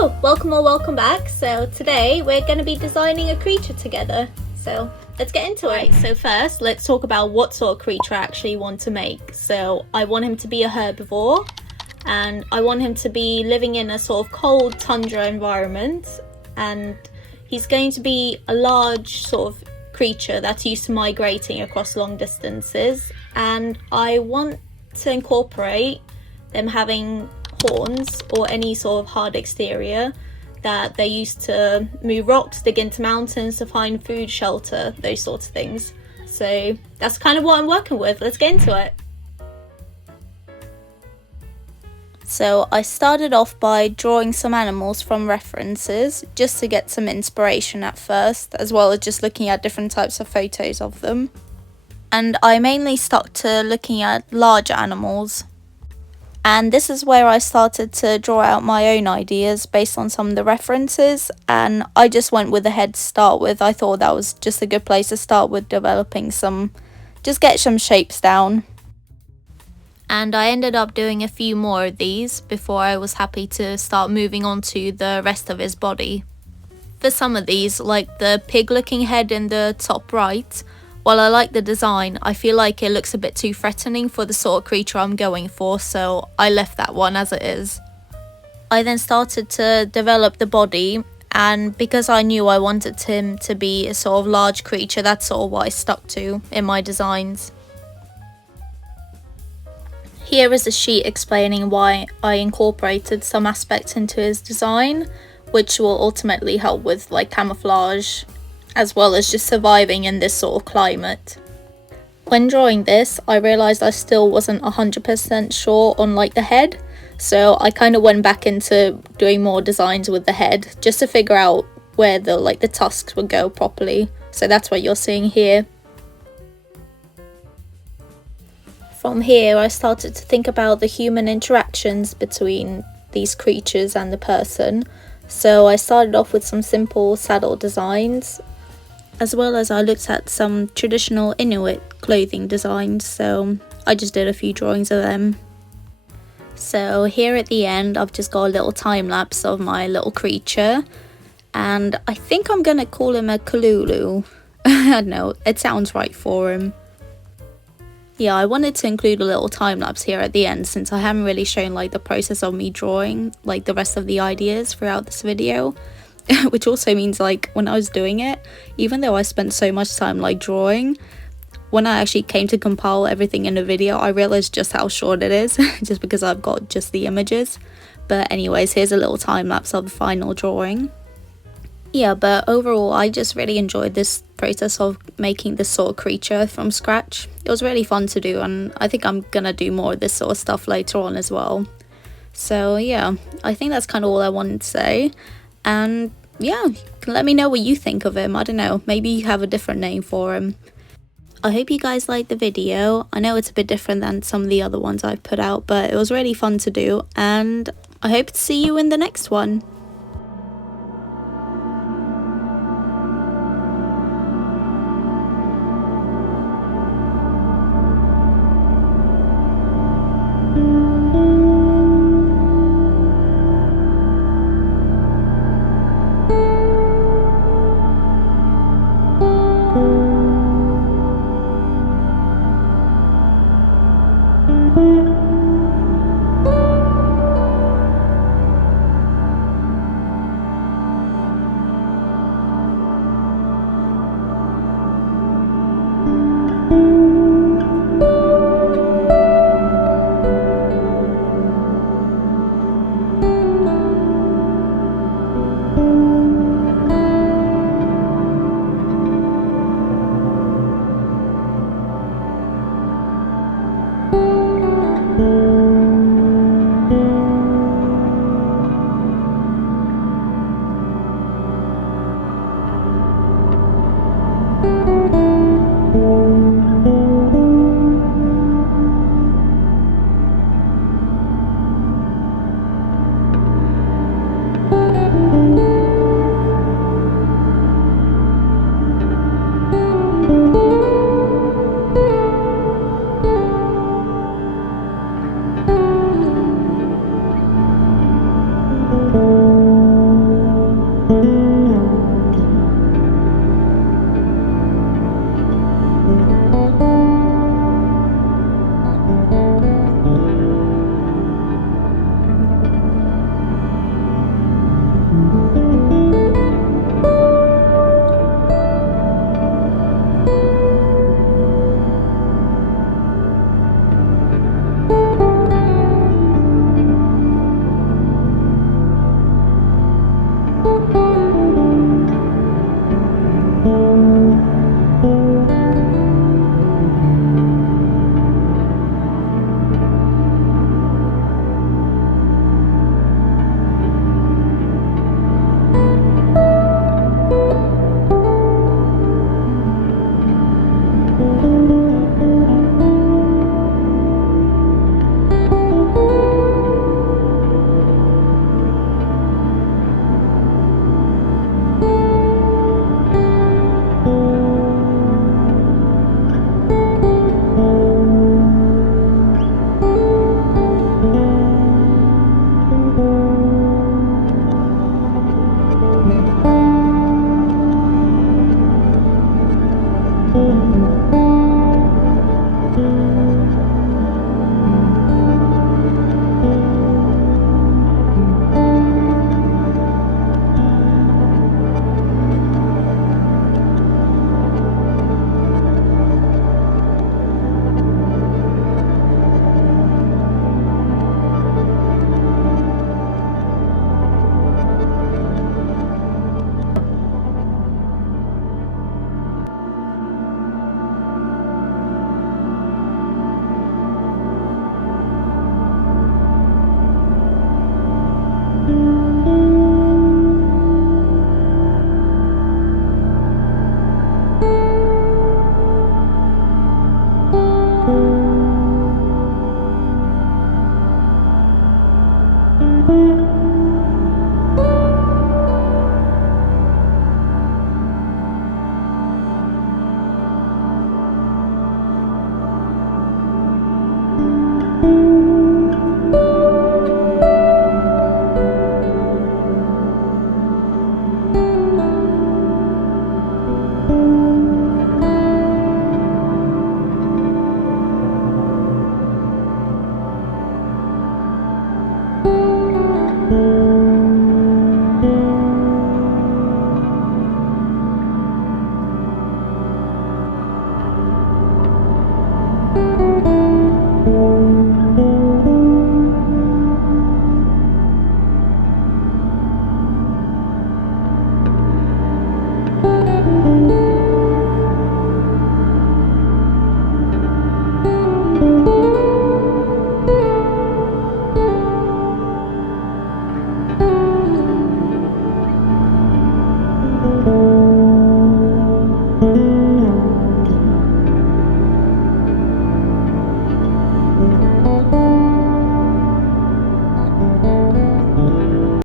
Hello, welcome or welcome back. So today we're going to be designing a creature together. So let's get into it. So first, let's talk about what sort of creature I actually want to make. So I want him to be a herbivore, and I want him to be living in a sort of cold tundra environment, and he's going to be a large sort of creature that's used to migrating across long distances, and I want to incorporate them having horns or any sort of hard exterior that they used to move rocks, dig into mountains to find food, shelter, those sorts of things. So that's kind of what I'm working with. Let's get into it. So I started off by drawing some animals from references just to get some inspiration at first, as well as just looking at different types of photos of them. And I mainly stuck to looking at larger animals. And this is where I started to draw out my own ideas based on some of the references, and I just went with the head to start with. I thought that was just a good place to start with developing just get some shapes down. And I ended up doing a few more of these before I was happy to start moving on to the rest of his body. For some of these, like the pig looking head in the top right, while I like the design, I feel like it looks a bit too threatening for the sort of creature I'm going for, so I left that one as it is. I then started to develop the body, and because I knew I wanted him to be a sort of large creature, that's sort of what I stuck to in my designs. Here is a sheet explaining why I incorporated some aspects into his design, which will ultimately help with like camouflage, as well as just surviving in this sort of climate. When drawing this, I realised I still wasn't 100% sure on like the head, so I kind of went back into doing more designs with the head just to figure out where the tusks would go properly. So that's what you're seeing here. From here, I started to think about the human interactions between these creatures and the person. So I started off with some simple saddle designs, as well as I looked at some traditional Inuit clothing designs, so I just did a few drawings of them. So here at the end, I've just got a little time lapse of my little creature, and I think I'm gonna call him a Kalulu. I don't know, it sounds right for him. Yeah, I wanted to include a little time lapse here at the end since I haven't really shown like the process of me drawing like the rest of the ideas throughout this video. Which also means like when I was doing it, even though I spent so much time like drawing, when I actually came to compile everything in a video, I realized just how short it is just because I've got just the images. But anyways, here's a little time lapse of the final drawing. Yeah, but overall I just really enjoyed this process of making this sort of creature from scratch. It was really fun to do, and I think I'm gonna do more of this sort of stuff later on as well. So yeah, I think that's kind of all I wanted to say. And yeah, let me know what you think of him. I don't know, maybe you have a different name for him. I hope you guys liked the video. I know it's a bit different than some of the other ones I've put out, but it was really fun to do, and I hope to see you in the next one.